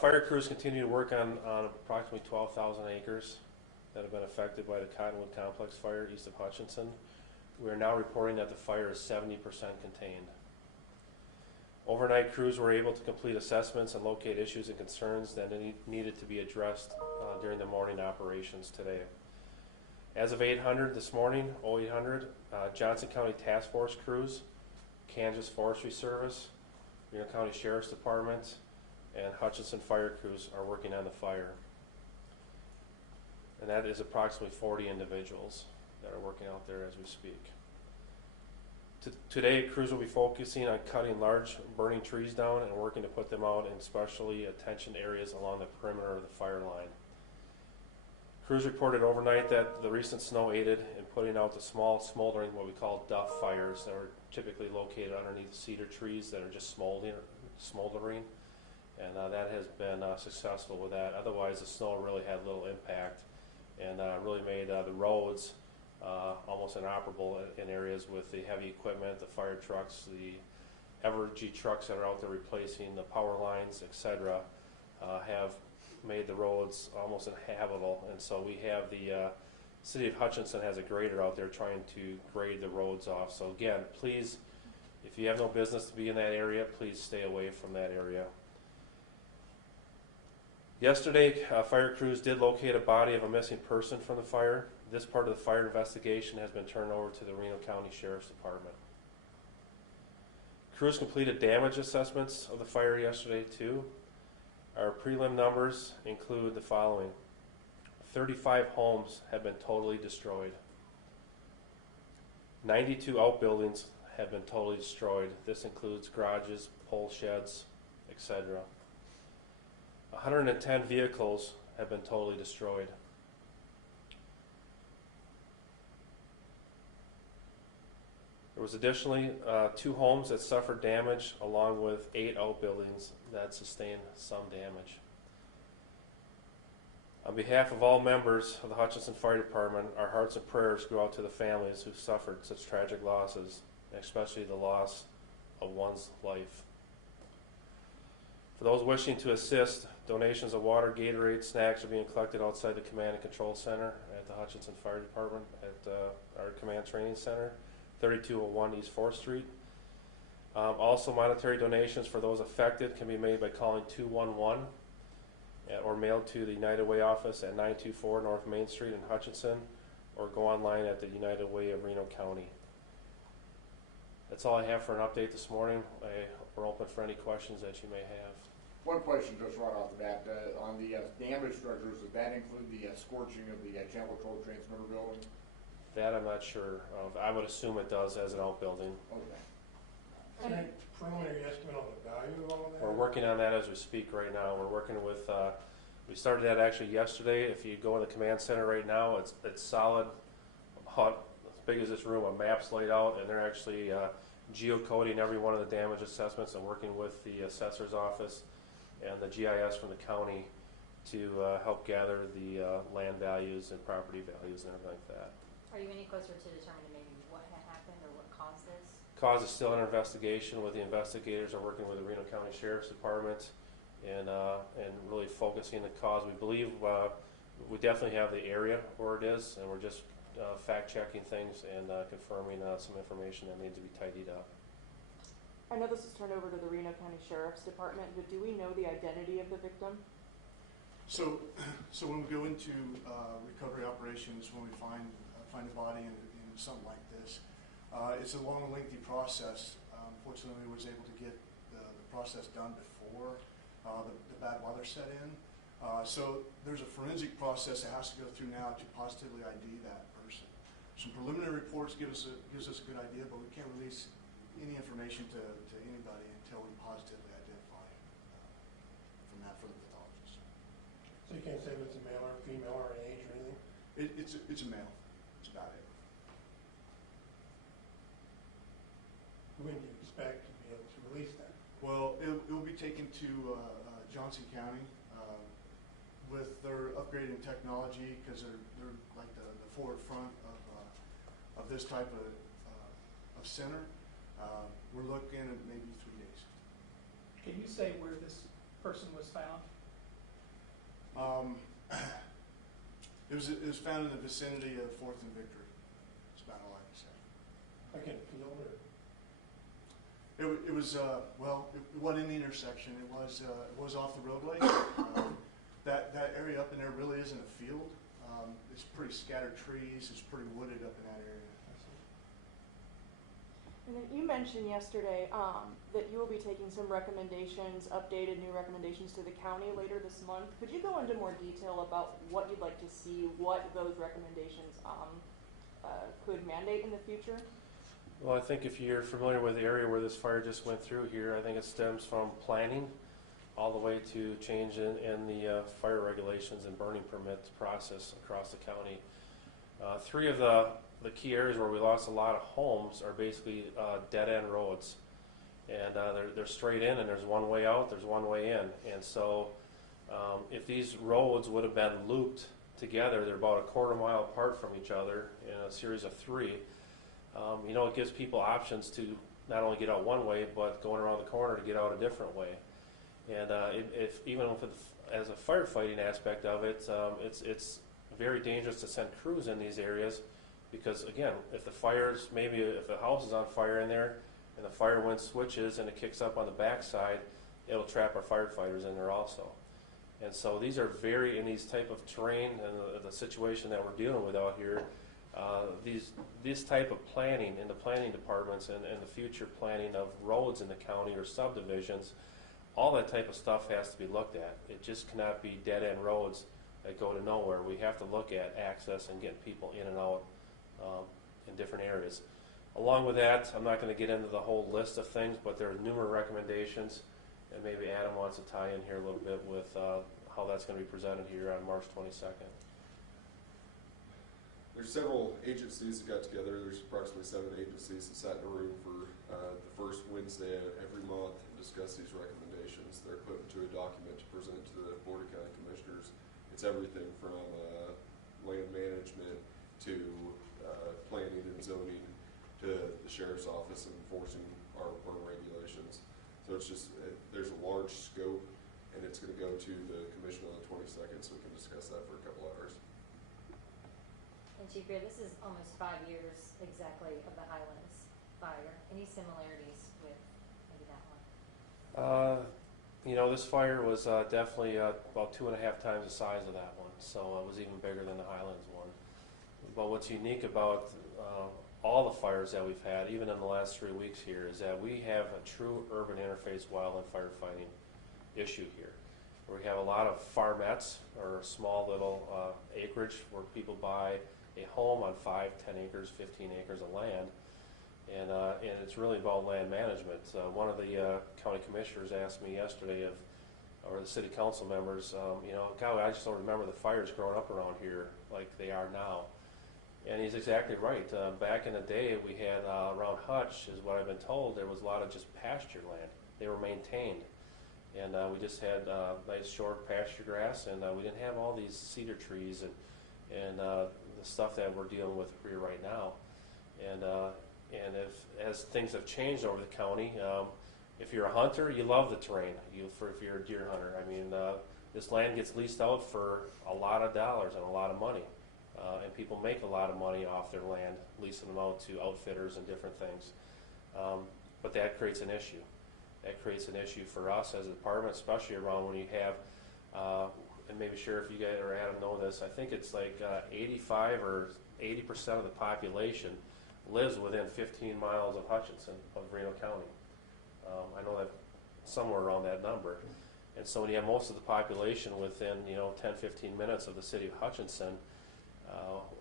Fire crews continue to work on approximately 12,000 acres that have been affected by the Cottonwood Complex fire east of Hutchinson. We are now reporting that the fire is 70% contained. Overnight crews were able to complete assessments and locate issues and concerns that needed to be addressed during the morning operations today. As of 800 this morning, 0800, Johnson County Task Force crews, Kansas Forestry Service, Reno County Sheriff's Department, and Hutchinson Fire crews are working on the fire. And that is approximately 40 individuals that are working out there as we speak. Today, crews will be focusing on cutting large burning trees down and working to put them out in specially attention areas along the perimeter of the fire line. Crews reported overnight that the recent snow aided in putting out the small smoldering, what we call duff fires, that are typically located underneath cedar trees that are just smoldering. And that has been successful with that. Otherwise, the snow really had little impact and really made the roads almost inoperable in areas with the heavy equipment, the fire trucks, the Evergy trucks that are out there replacing the power lines, etc., have made the roads almost uninhabitable. And so we have the City of Hutchinson has a grader out there trying to grade the roads off. So again, please, if you have no business to be in that area, please stay away from that area. Yesterday, fire crews did locate a body of a missing person from the fire. This part of the fire investigation has been turned over to the Reno County Sheriff's Department. Crews completed damage assessments of the fire yesterday too. Our prelim numbers include the following. 35 homes have been totally destroyed. 92 outbuildings have been totally destroyed. This includes garages, pole sheds, etc. 110 vehicles have been totally destroyed. There was additionally 2 homes that suffered damage, along with 8 outbuildings that sustained some damage. On behalf of all members of the Hutchinson Fire Department, our hearts and prayers go out to the families who suffered such tragic losses, especially the loss of one's life. For those wishing to assist, donations of water, Gatorade, snacks are being collected outside the Command and Control Center at the Hutchinson Fire Department at our Command Training Center, 3201 East 4th Street. Also, monetary donations for those affected can be made by calling 211 or mailed to the United Way office at 924 North Main Street in Hutchinson, or go online at the United Way of Reno County. That's all I have for an update this morning. We're open for any questions that you may have. One question just right off the bat. On the damage structures, does that include the scorching of the channel control transmitter building? That I'm not sure of. I would assume it does as an outbuilding. Okay. Any preliminary estimate on the value of all of that? We're working on that as we speak right now. We're working with, we started that actually yesterday. If you go in the command center right now, it's solid, hot, as big as this room, a map's laid out, and they're actually geocoding every one of the damage assessments and working with the assessor's office and the GIS from the county to help gather the land values and property values and everything like that. Are you any closer to determining maybe what had happened or what caused this? Cause is still under investigation. With the investigators are working with the Reno County Sheriff's Department and really focusing the cause. We believe we definitely have the area where it is, and we're just fact checking things and confirming some information that needs to be tidied up. I know this is turned over to the Reno County Sheriff's Department, but do we know the identity of the victim? So when we go into recovery operations, when we find a body in something like this, it's a long, lengthy process. Fortunately, we was able to get the process done before the bad weather set in. So there's a forensic process that has to go through now to positively ID that person. Some preliminary reports gives us a good idea, but we can't release any information to anybody until we positively identify from that for the pathologist. So you can't say if it's a male or a female or an age or anything? It's a male. That's about it. When do you expect to be able to release that? Well, it will be taken to Johnson County with their upgrading technology, because they're like the forward front of this type of center. We're looking at maybe 3 days. Can you say where this person was found? It was found in the vicinity of 4th and Victory. That's about all I can say. I can feel it. It was well, it wasn't in the intersection. It was off the roadway. That area up in there really isn't a field. It's pretty scattered trees. It's pretty wooded up in that area. And then you mentioned yesterday that you will be taking some recommendations, updated new recommendations to the county later this month. Could you go into more detail about what you'd like to see, what those recommendations could mandate in the future? Well, I think if you're familiar with the area where this fire just went through here, I think it stems from planning all the way to change in the fire regulations and burning permit process across the county. Three of the key areas where we lost a lot of homes are basically dead-end roads. And they're straight in, and there's one way out, there's one way in. And so if these roads would have been looped together, they're about a quarter mile apart from each other in a series of three. It gives people options to not only get out one way, but going around the corner to get out a different way. And as a firefighting aspect of it, it's very dangerous to send crews in these areas because, again, if the house is on fire in there and the fire wind switches and it kicks up on the backside, it'll trap our firefighters in there also. And so these are in these type of terrain and the situation that we're dealing with out here, this type of planning in the planning departments and the future planning of roads in the county or subdivisions, all that type of stuff has to be looked at. It just cannot be dead-end roads that go to nowhere. We have to look at access and getting people in and out in different areas. Along with that, I'm not going to get into the whole list of things, but there are numerous recommendations, and maybe Adam wants to tie in here a little bit with how that's going to be presented here on March 22nd. There's several agencies that got together. There's approximately 7 agencies that sat in a room for the first Wednesday of every month and discuss these recommendations. They're put into a document to present to the Board of County Commissioners. It's everything from land management to planning and zoning to the Sheriff's Office and enforcing our burn regulations. So it's just, there's a large scope, and it's going to go to the Commission on the 22nd, so we can discuss that for a couple hours. And Chief Beer, this is almost 5 years exactly of the Highlands fire. Any similarities with maybe that one? This fire was definitely about 2.5 times the size of that one, so it was even bigger than the Highlands one. But what's unique about all the fires that we've had, even in the last 3 weeks here, is that we have a true urban interface wildland firefighting issue here. We have a lot of farmettes, or small little acreage, where people buy a home on 5, 10 acres, 15 acres of land, and it's really about land management. One of the county commissioners asked me yesterday, or the city council members, God, I just don't remember the fires growing up around here like they are now. And he's exactly right. Back in the day, we had around Hutch, is what I've been told, there was a lot of just pasture land. They were maintained. And we just had nice short pasture grass, and we didn't have all these cedar trees and the stuff that we're dealing with here right now. And as things have changed over the county, if you're a hunter, you love the terrain. If you're a deer hunter, I mean, this land gets leased out for a lot of dollars and a lot of money. And people make a lot of money off their land, leasing them out to outfitters and different things. But that creates an issue. That creates an issue for us as a department, especially around when you have, and maybe Sheriff, you guys or Adam know this, I think it's like 85 or 80% of the population lives within 15 miles of Hutchinson, of Reno County. I know that somewhere around that number. And so when you have most of the population within 10, 15 minutes of the city of Hutchinson,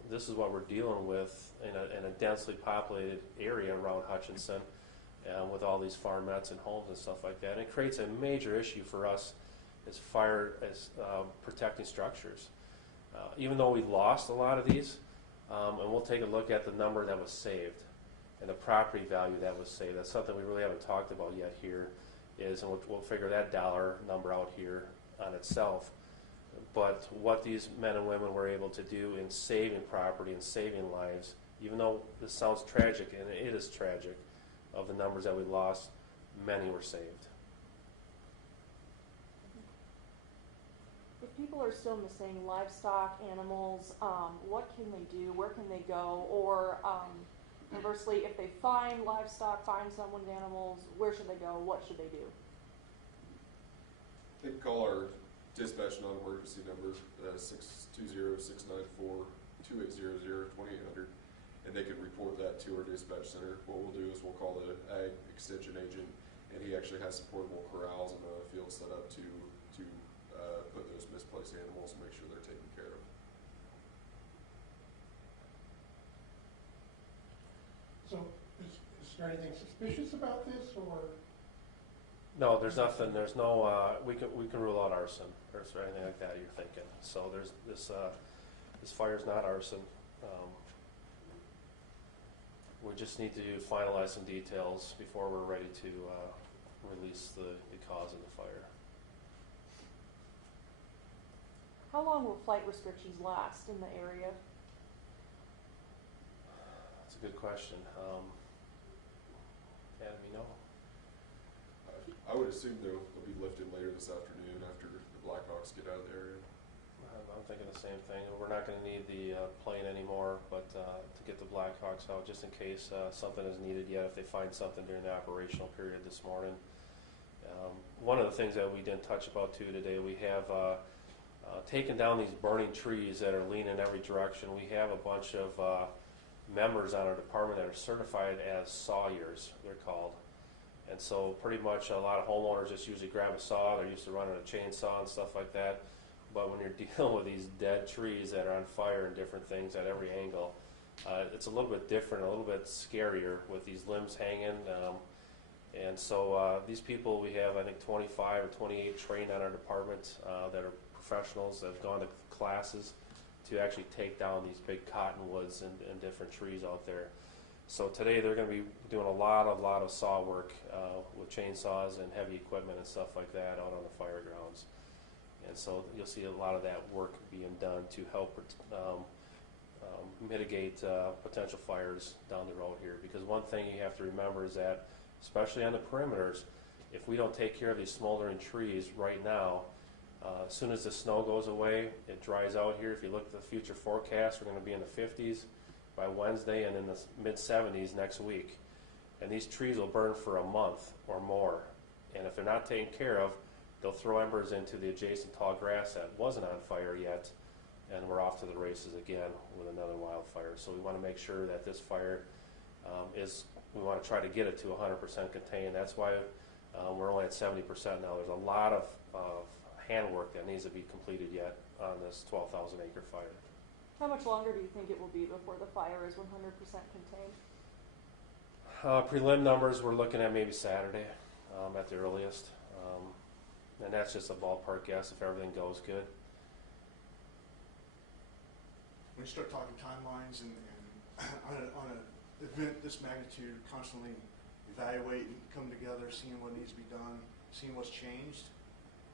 this is what we're dealing with in a densely populated area around Hutchinson, with all these farmettes and homes and stuff like that. And it creates a major issue for us as protecting structures. Even though we lost a lot of these, and we'll take a look at the number that was saved and the property value that was saved. That's something we really haven't talked about yet here, and we'll figure that dollar number out here on itself. But what these men and women were able to do in saving property and saving lives, even though this sounds tragic, and it is tragic, of the numbers that we lost, many were saved. If people are still missing livestock, animals, what can they do? Where can they go? Or conversely, if they find livestock, find someone's animals, where should they go? What should they do? They can call our dispatch non-emergency number, 620-694-2800, 2800, and they can report that to our dispatch center. What we'll do is we'll call the ag extension agent, and he actually has some portable corrals and a field set up to put those misplaced animals and make sure they're taken care of. So is there anything suspicious about this, or? No, there's nothing, there's no, we can rule out arson, or anything like that you're thinking. So there's, this fire's not arson. We just need to finalize some details before we're ready to release the cause of the fire. How long will flight restrictions last in the area? That's a good question. Adam, you know? I would assume they'll be lifted later this afternoon after the Blackhawks get out of the area. I'm thinking the same thing. We're not going to need the plane anymore, but to get the Blackhawks out, just in case something is needed yet, if they find something during the operational period this morning. One of the things that we didn't touch about too today, we have taken down these burning trees that are leaning in every direction. We have a bunch of members on our department that are certified as sawyers, they're called. And so pretty much a lot of homeowners just usually grab a saw. They're used to running a chainsaw and stuff like that. But when you're dealing with these dead trees that are on fire and different things at every angle, it's a little bit different, a little bit scarier with these limbs hanging. And so these people, we have I think 25 or 28 trained on our department that are professionals that have gone to classes to actually take down these big cottonwoods and different trees out there. So today they're going to be doing a lot of saw work with chainsaws and heavy equipment and stuff like that out on the fire grounds. And so you'll see a lot of that work being done to help mitigate potential fires down the road here. Because one thing you have to remember is that, especially on the perimeters, if we don't take care of these smoldering trees right now, as soon as the snow goes away, it dries out here. If you look at the future forecast, we're going to be in the 50s by Wednesday and in the mid-70s next week. And these trees will burn for a month or more. And if they're not taken care of, they'll throw embers into the adjacent tall grass that wasn't on fire yet, and we're off to the races again with another wildfire. So we want to make sure that this fire we want to try to get it to 100% contained. That's why we're only at 70% now. There's a lot of handwork that needs to be completed yet on this 12,000 acre fire. How much longer do you think it will be before the fire is 100% contained? Prelim numbers, we're looking at maybe Saturday at the earliest. And that's just a ballpark guess if everything goes good. When you start talking timelines and on an event this magnitude, constantly evaluate and come together, seeing what needs to be done, seeing what's changed,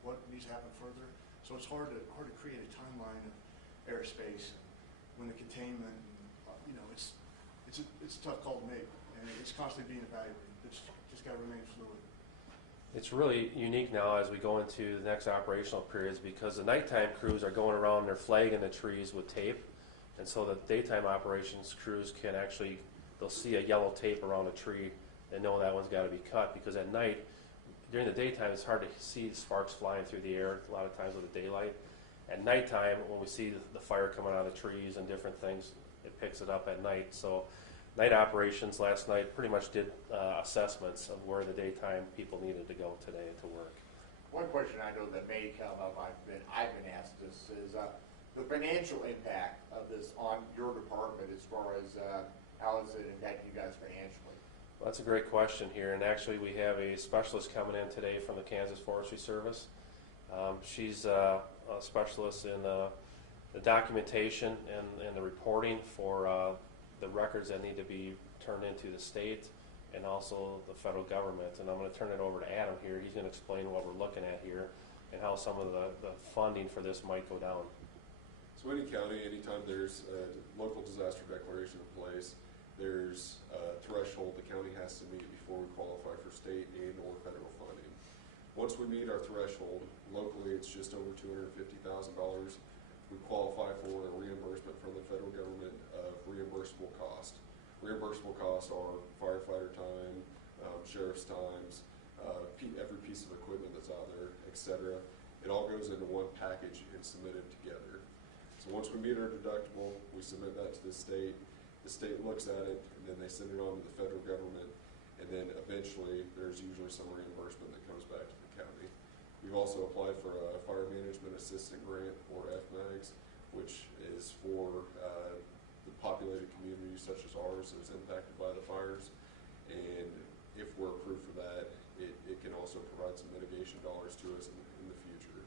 what needs to happen further. So it's hard to create a timeline of airspace and when the containment, it's a tough call to make, and it's constantly being evaluated. It's just got to remain fluid. It's really unique now as we go into the next operational periods because the nighttime crews are going around, they're flagging the trees with tape, and so the daytime operations crews can actually, they'll see a yellow tape around a tree and know that one's got to be cut, because at night, during the daytime, it's hard to see sparks flying through the air a lot of times with the daylight. At nighttime, when we see the fire coming out of the trees and different things, it picks it up at night. So night operations last night pretty much did assessments of where the daytime people needed to go today to work. One question I know that may come up, I've been asked this, is the financial impact of this on your department as far as how is it impacting you guys financially? Well, that's a great question here, and actually we have a specialist coming in today from the Kansas Forestry Service. She's a specialist in the documentation and the reporting for the records that need to be turned into the state and also the federal government. And I'm going to turn it over to Adam here. He's going to explain what we're looking at here and how some of the funding for this might go down. So any county, anytime there's a local disaster declaration in place, there's a threshold the county has to meet before we qualify for state and or federal funding. Once we meet our threshold, locally it's just over $250,000. We qualify for a reimbursement from the federal government of reimbursable cost. Reimbursable costs are firefighter time, sheriff's times, every piece of equipment that's out there, etc. It all goes into one package and submitted together. So once we meet our deductible, we submit that to the state. The state looks at it, and then they send it on to the federal government, and then eventually there's usually some reimbursement that comes back to the county. We've also applied for a Fire Management Assistant Grant, or FMAGs, which is for the populated communities such as ours that is impacted by the fires. And if we're approved for that, it can also provide some mitigation dollars to us in the future.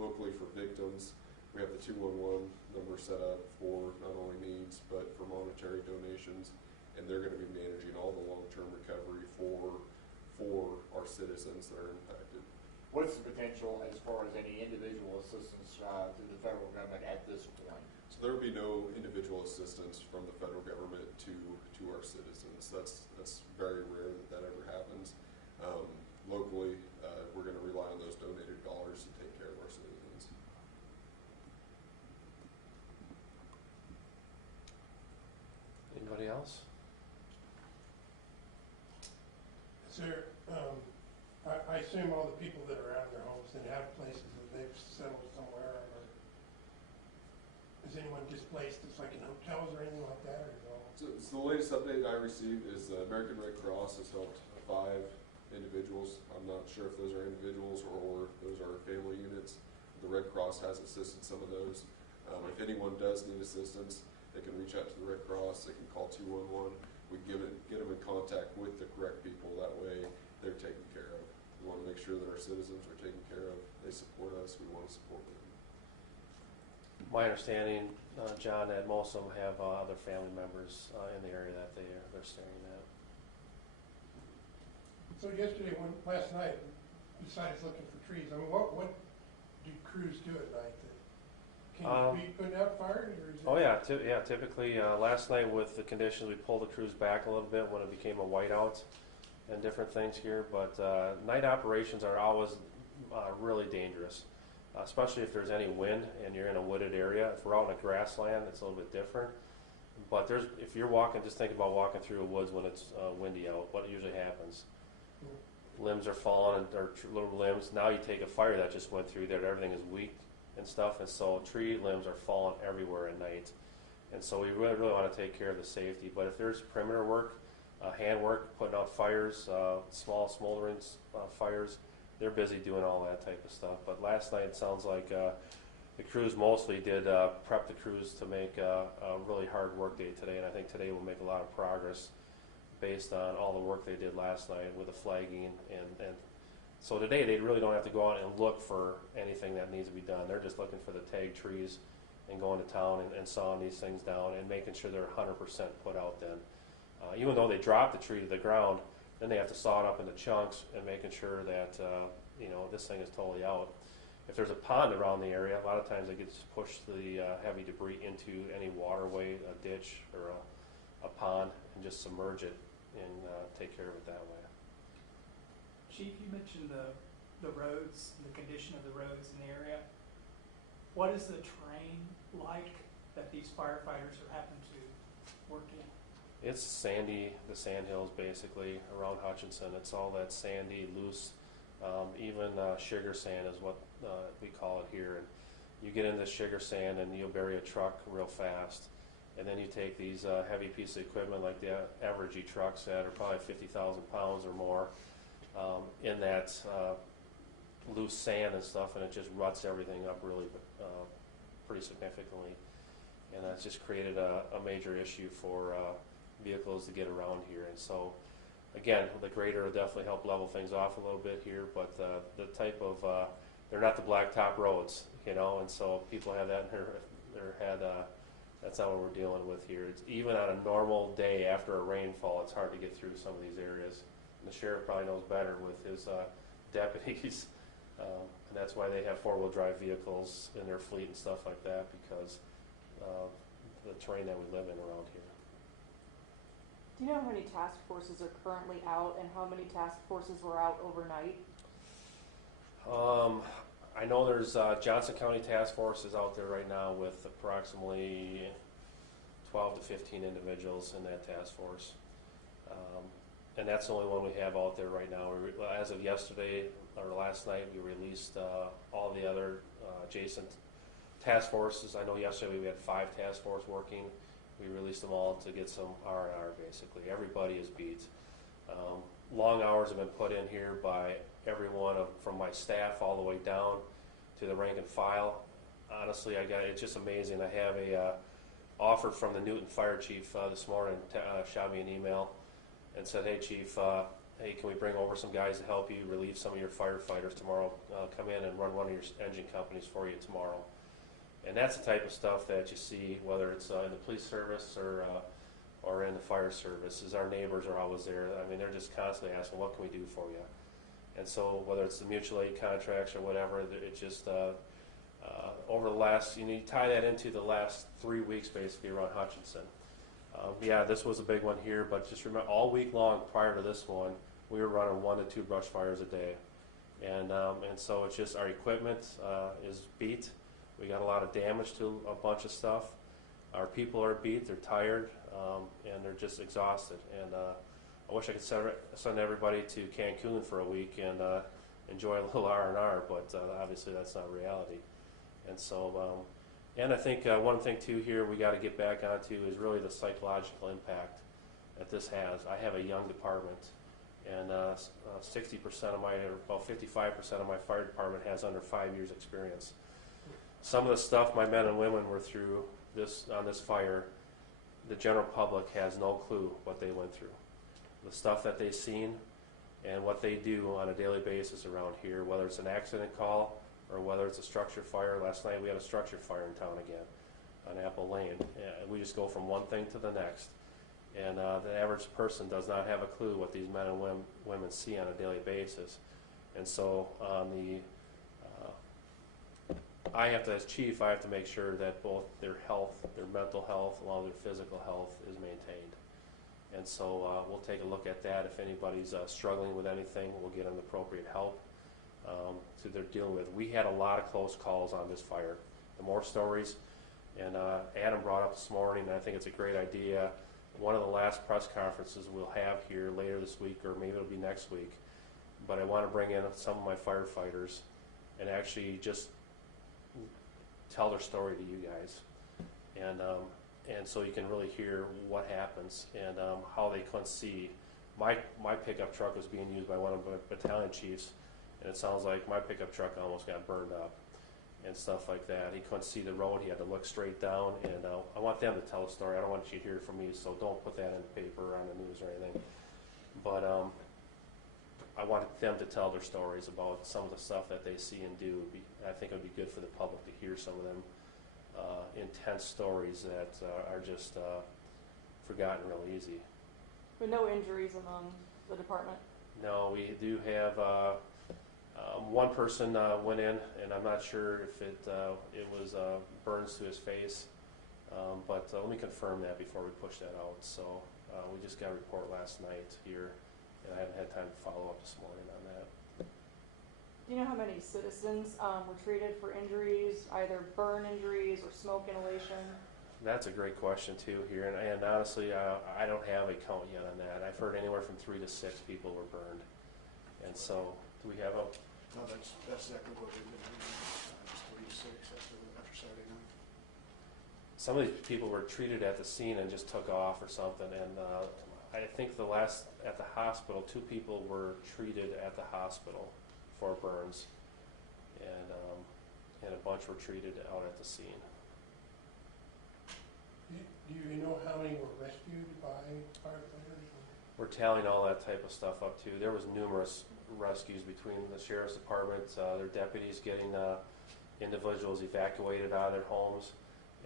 Locally for victims, we have the 211 number set up for not only needs, but for monetary donations, and they're going to be managing all the long-term recovery for our citizens that are impacted. What's the potential as far as any individual assistance through the federal government at this point? So there will be no individual assistance from the federal government to our citizens. That's very rare that ever happens. Locally, we're going to rely on those donated dollars to take care of our citizens. Anybody else? Is there, I assume all the people that are out of their homes and have places that they've settled somewhere, or is anyone displaced that's like in hotels or anything like that, or is it all? So the latest update I received is the American Red Cross has helped 5 individuals. I'm not sure if those are individuals or those are family units. The Red Cross has assisted some of those. If anyone does need assistance, they can reach out to the Red Cross. They can call 211. We get them in contact with the correct people. That way they're taken care of. We want to make sure that our citizens are taken care of. They support us. We want to support them. My understanding, John, that most of them have other family members in the area that they're staying at. So last night, besides looking for trees, I mean, what do crews do at night? Can you be putting out fires, or is it? Oh yeah, typically last night with the conditions, we pulled the crews back a little bit when it became a whiteout and different things here. But night operations are always really dangerous, especially if there's any wind and you're in a wooded area. If we're out in a grassland, it's a little bit different. But if you're walking, just think about walking through the woods when it's windy out. What usually happens? Limbs are falling, or little limbs. Now you take a fire that just went through there, everything is weak and stuff, and so tree limbs are falling everywhere at night. And so we really want to take care of the safety. But if there's perimeter work, hand work, putting out fires, small smoldering fires, they're busy doing all that type of stuff. But last night it sounds like the crews mostly did prep the crews to make a really hard work day today, and I think today we'll make a lot of progress based on all the work they did last night with the flagging. And so today they really don't have to go out and look for anything that needs to be done. They're just looking for the tag trees and going to town and sawing these things down and making sure they're 100% put out then. Even though they drop the tree to the ground, then they have to saw it up into chunks and making sure that this thing is totally out. If there's a pond around the area, a lot of times they get to push the heavy debris into any waterway, a ditch, or a pond, and just submerge it and take care of it that way. Chief, you mentioned the roads, the condition of the roads in the area. What is the terrain like that these firefighters are having to work in? It's sandy, the sand hills basically around Hutchinson. It's all that sandy, loose, even sugar sand is what we call it here. And you get into sugar sand and you'll bury a truck real fast. And then you take these heavy pieces of equipment like the average trucks that are probably 50,000 pounds or more in that loose sand and stuff, and it just ruts everything up really pretty significantly. And that's just created a major issue for vehicles to get around here. And so, again, the grader will definitely help level things off a little bit here, but the type of, they're not the blacktop roads, and so people have that in their head. That's not what we're dealing with here. It's even on a normal day after a rainfall, it's hard to get through some of these areas. And the sheriff probably knows better with his deputies, and that's why they have four-wheel drive vehicles in their fleet and stuff like that, because of the terrain that we live in around here. Do you know how many task forces are currently out and how many task forces were out overnight? I know there's Johnson County Task Force is out there right now with approximately 12 to 15 individuals in that task force. And that's the only one we have out there right now. As of yesterday or last night, we released all the other adjacent task forces. I know yesterday we had 5 task force working. We released them all to get some R&R basically. Everybody is beat. Long hours have been put in here by everyone from my staff all the way down to the rank and file. Honestly, it's just amazing. I have a offer from the Newton Fire Chief this morning. Shot me an email and said, "Hey Chief, hey, can we bring over some guys to help you relieve some of your firefighters tomorrow? Come in and run one of your engine companies for you tomorrow." And that's the type of stuff that you see, whether it's in the police service or in the fire service. Is our neighbors are always there. I mean, they're just constantly asking, "What can we do for you?" And so whether it's the mutual aid contracts or whatever, it just over the last, you tie that into the last 3 weeks basically around Hutchinson. Yeah, this was a big one here, but just remember, all week long prior to this one, we were running 1 to 2 brush fires a day, and so it's just our equipment is beat. We got a lot of damage to a bunch of stuff. Our people are beat. They're tired, and they're just exhausted. And I wish I could send everybody to Cancun for a week and enjoy a little R&R, but obviously that's not reality. And so, and I think one thing too here we got to get back onto is really the psychological impact that this has. I have a young department, and 60% of my, or about 55% of my fire department has under 5 years experience. Some of the stuff my men and women were through on this fire, the general public has no clue what they went through. The stuff that they've seen and what they do on a daily basis around here, whether it's an accident call or whether it's a structure fire. Last night we had a structure fire in town again on Apple Lane. And we just go from one thing to the next. And the average person does not have a clue what these men and women see on a daily basis. And so on I have to, as chief, I have to make sure that both their health, their mental health, along with their physical health is maintained. And so we'll take a look at that. If anybody's struggling with anything, we'll get them the appropriate help that they're dealing with. We had a lot of close calls on this fire. The more stories, and Adam brought up this morning, and I think it's a great idea. One of the last press conferences we'll have here later this week, or maybe it'll be next week, but I want to bring in some of my firefighters and actually just tell their story to you guys, and so you can really hear what happens and how they couldn't see. My pickup truck was being used by one of my battalion chiefs, and it sounds like my pickup truck almost got burned up and stuff like that. He couldn't see the road. He had to look straight down, and I want them to tell a story. I don't want you to hear it from me, so don't put that in the paper or on the news or anything. But I want them to tell their stories about some of the stuff that they see and do. I think it would be good for the public to hear some of them intense stories that are just forgotten real easy. But no injuries among the department? No, we do have one person went in, and I'm not sure if it was burns to his face, but let me confirm that before we push that out. So we just got a report last night here, and I haven't had time to follow up this morning on that. Do you know how many citizens were treated for injuries, either burn injuries or smoke inhalation? That's a great question too here, and honestly, I don't have a count yet on that. I've heard anywhere from 3 to 6 people were burned, and so do we have a? No, that's exactly what we've been doing. Just 36 after Saturday night. Some of these people were treated at the scene and just took off or something, and I think at the hospital, 2 people were treated at the hospital for burns, and a bunch were treated out at the scene. Do you know how many were rescued by firefighters? We're tallying all that type of stuff up too. There was numerous rescues between the sheriff's department, their deputies getting individuals evacuated out of their homes,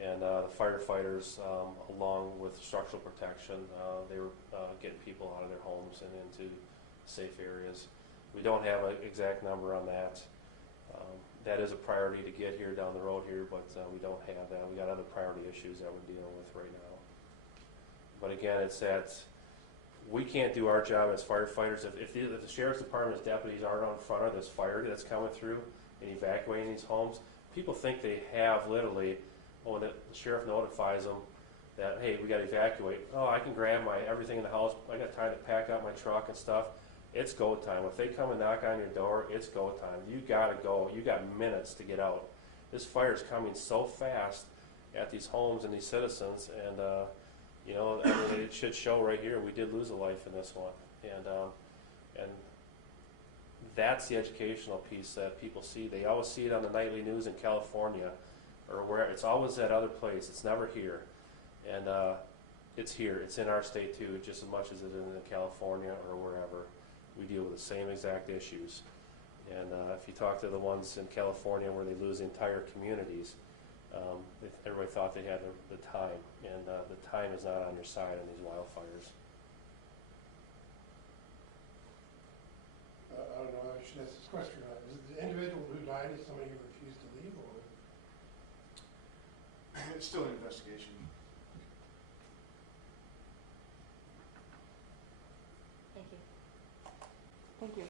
and the firefighters, along with structural protection, they were getting people out of their homes and into safe areas. We don't have an exact number on that. That is a priority to get here down the road here, but we don't have that. We got other priority issues that we're dealing with right now. But again, it's that we can't do our job as firefighters. If the sheriff's department's deputies aren't out in front of this fire that's coming through and evacuating these homes, people think they have literally, when the sheriff notifies them that, hey, we got to evacuate. Oh, I can grab my everything in the house. I got time to pack up my truck and stuff. It's go time. If they come and knock on your door, it's go time. You got to go. You got minutes to get out. This fire is coming so fast at these homes and these citizens, and you know, I mean, it should show right here. We did lose a life in this one, and that's the educational piece that people see. They always see it on the nightly news in California, or where it's always that other place. It's never here, and it's here. It's in our state too, just as much as it is in California or wherever. We deal with the same exact issues, and if you talk to the ones in California where they lose entire communities. Everybody thought they had the time, and the time is not on your side in these wildfires. I don't know, I should ask this question. Is the individual who died is somebody who refused to leave, or? It's still an investigation. Thank you. Thank you.